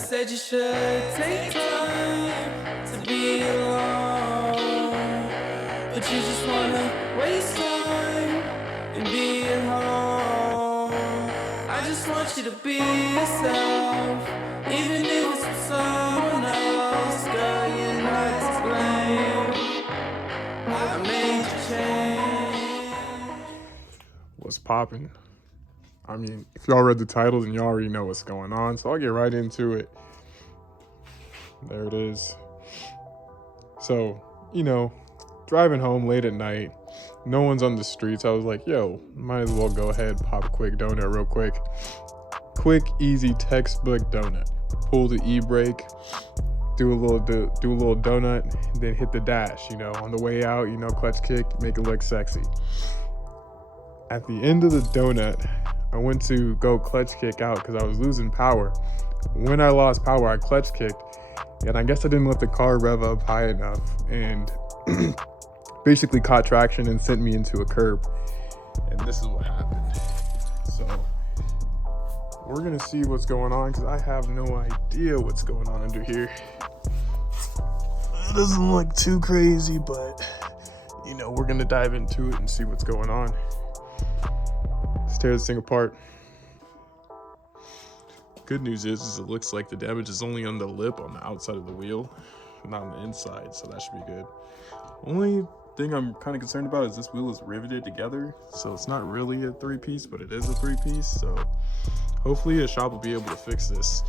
said you should take time to be alone, but you just wanna waste time and be at home. I just want you to be yourself, even if it's with someone else. Girl, you're not to blame. I made you change. What's poppin'? I mean, if y'all read the title, then y'all already know what's going on, so I'll get right into it. There it is. So, driving home late at night, no one's on the streets. I was like, yo, might as well go ahead, pop a quick donut real quick. Quick, easy, textbook donut. Pull the e-brake, do a little donut, then hit the dash, on the way out, clutch kick, make it look sexy. At the end of the donut, I went to go clutch kick out because I was losing power. When I lost power, I clutch kicked, and I guess I didn't let the car rev up high enough and basically caught traction and sent me into a curb. And this is what happened. So we're gonna see what's going on because I have no idea what's going on under here. It doesn't look too crazy, but we're gonna dive into it and see what's going on. Let's tear this thing apart. Good news is it looks like the damage is only on the lip on the outside of the wheel, not on the inside, so that should be good. Only thing I'm kind of concerned about is this wheel is riveted together, so it's not really a 3-piece, but it is a 3-piece, so hopefully a shop will be able to fix this.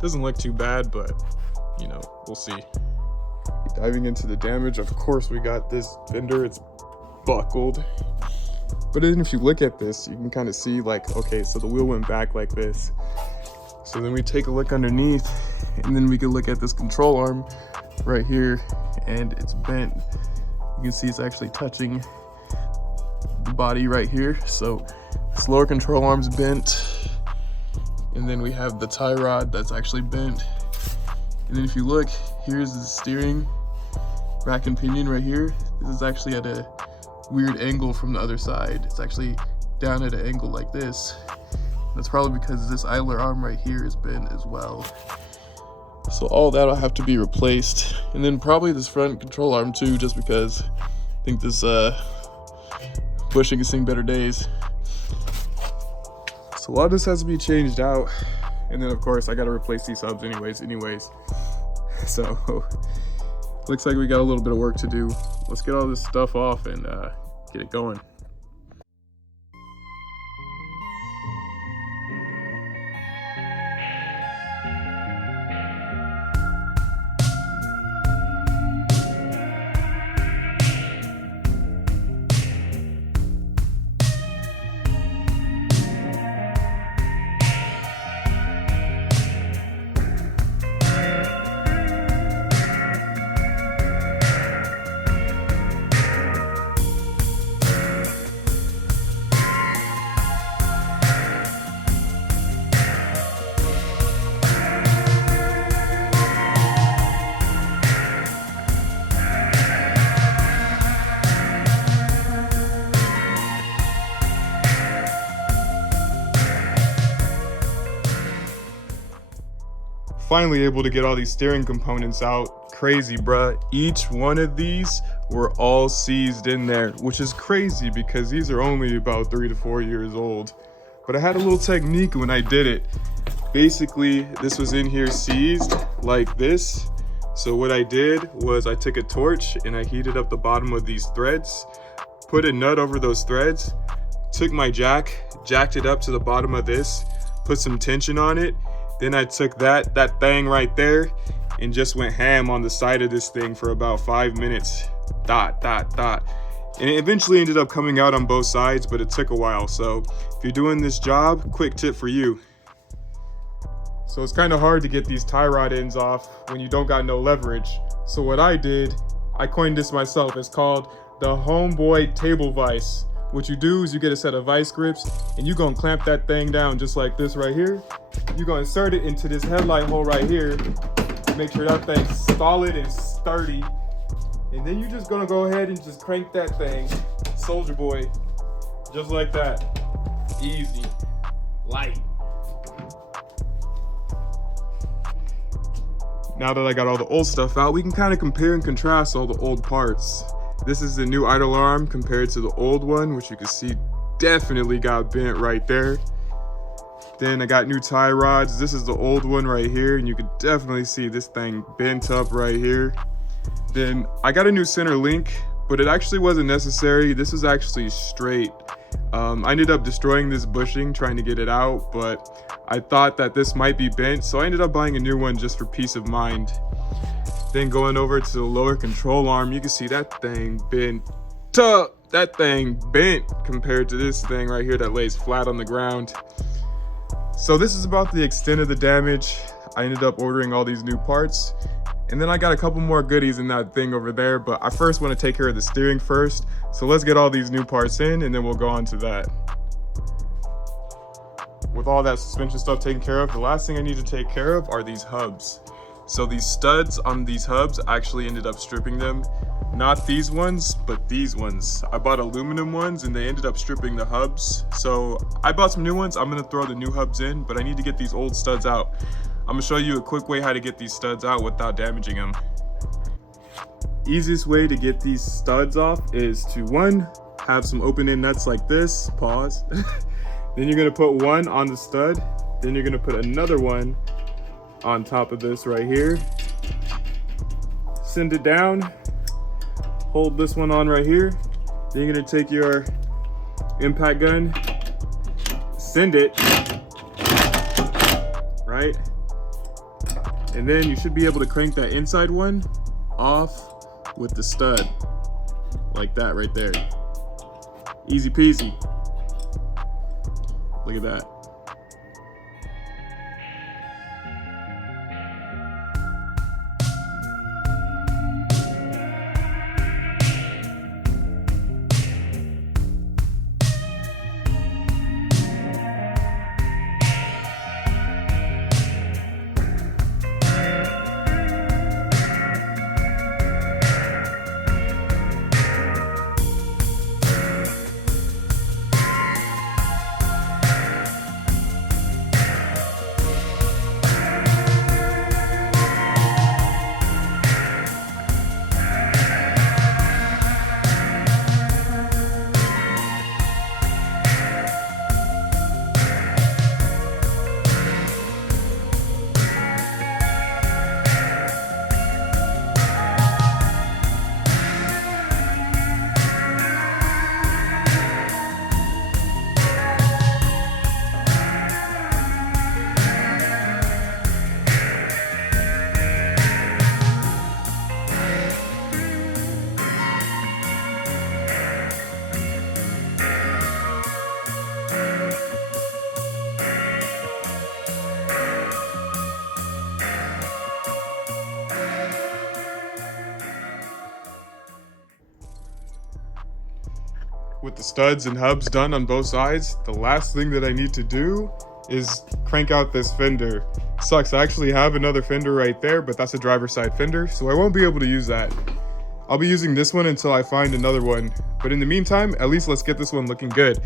Doesn't look too bad, but we'll see. Diving into the damage, of course we got this fender, it's buckled. But then if you look at this, you can kind of see okay, so the wheel went back like this. So then we take a look underneath, and then we can look at this control arm right here, and it's bent. You can see it's actually touching the body right here. So this lower control arm's bent, and then we have the tie rod that's actually bent. And then if you look, here's the steering rack and pinion right here. This is actually at a weird angle from the other side. It's actually down at an angle like this. That's probably because this idler arm right here is bent as well. So all that'll have to be replaced. And then probably this front control arm too, just because I think this bushing has seen better days. So a lot of this has to be changed out. And then of course I gotta replace these hubs anyways. So looks like we got a little bit of work to do. Let's get all this stuff off and get it going. Finally able to get all these steering components out. Crazy, bruh. Each one of these were all seized in there, which is crazy because these are only about 3 to 4 years old. But I had a little technique when I did it. Basically, this was in here seized like this. So what I did was I took a torch and I heated up the bottom of these threads, put a nut over those threads, took my jacked it up to the bottom of this, put some tension on it. Then I took that thing right there and just went ham on the side of this thing for about 5 minutes. Dot. And it eventually ended up coming out on both sides, but it took a while. So if you're doing this job, quick tip for you. So it's kind of hard to get these tie rod ends off when you don't got no leverage. So what I did, I coined this myself. It's called the Homeboy Table Vise. What you do is you get a set of vice grips and you're gonna clamp that thing down just like this right here. You're gonna insert it into this headlight hole right here. Make sure that thing's solid and sturdy. And then you're just gonna go ahead and just crank that thing, Soldier Boy, just like that. Easy, light. now that I got all the old stuff out, we can kind of compare and contrast all the old parts. This is the new idle arm compared to the old one, which you can see definitely got bent right there. Then I got new tie rods. This is the old one right here, and you can definitely see this thing bent up right here. Then I got a new center link, but it actually wasn't necessary. This is actually straight. I ended up destroying this bushing trying to get it out, but I thought that this might be bent, so I ended up buying a new one just for peace of mind. Then going over to the lower control arm, you can see that thing bent up. That thing bent compared to this thing right here that lays flat on the ground. So this is about the extent of the damage. I ended up ordering all these new parts, and then I got a couple more goodies in that thing over there, but I first want to take care of the steering first. So let's get all these new parts in, and then we'll go on to that. With all that suspension stuff taken care of, the last thing I need to take care of are these hubs. So these studs on these hubs, I actually ended up stripping them. Not these ones, but these ones. I bought aluminum ones and they ended up stripping the hubs. So I bought some new ones. I'm gonna throw the new hubs in, but I need to get these old studs out. I'm gonna show you a quick way how to get these studs out without damaging them. Easiest way to get these studs off is to, one, have some open-end nuts like this, pause. Then you're gonna put one on the stud. Then you're gonna put another one on top of this right here. Send it down. Hold this one on right here. Then you're gonna take your impact gun, send it, right? And then you should be able to crank that inside one off with the stud, like that right there. Easy peasy. Look at that. With the studs and hubs done on both sides, the last thing that I need to do is crank out this fender. Sucks, I actually have another fender right there, but that's a driver's side fender, so I won't be able to use that. I'll be using this one until I find another one. But in the meantime, at least let's get this one looking good.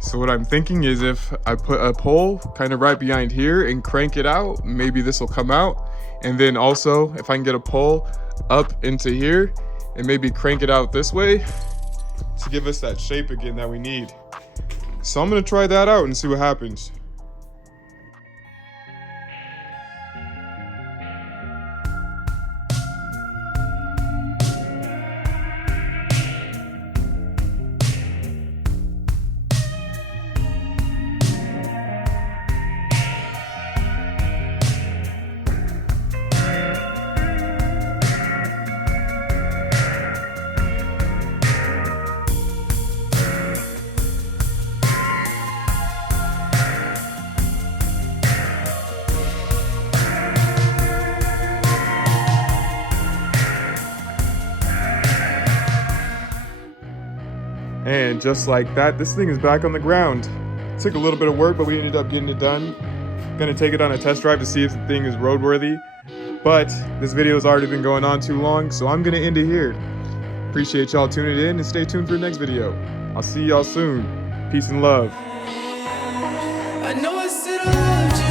So what I'm thinking is if I put a pole kind of right behind here and crank it out, maybe this will come out. And then also, if I can get a pole up into here and maybe crank it out this way, to give us that shape again that we need. So I'm gonna try that out and see what happens. And just like that, this thing is back on the ground. It took a little bit of work, but we ended up getting it done. Gonna take it on a test drive to see if the thing is roadworthy. But this video has already been going on too long, so I'm gonna end it here. Appreciate y'all tuning in and stay tuned for the next video. I'll see y'all soon. Peace and love. I know I said I loved you.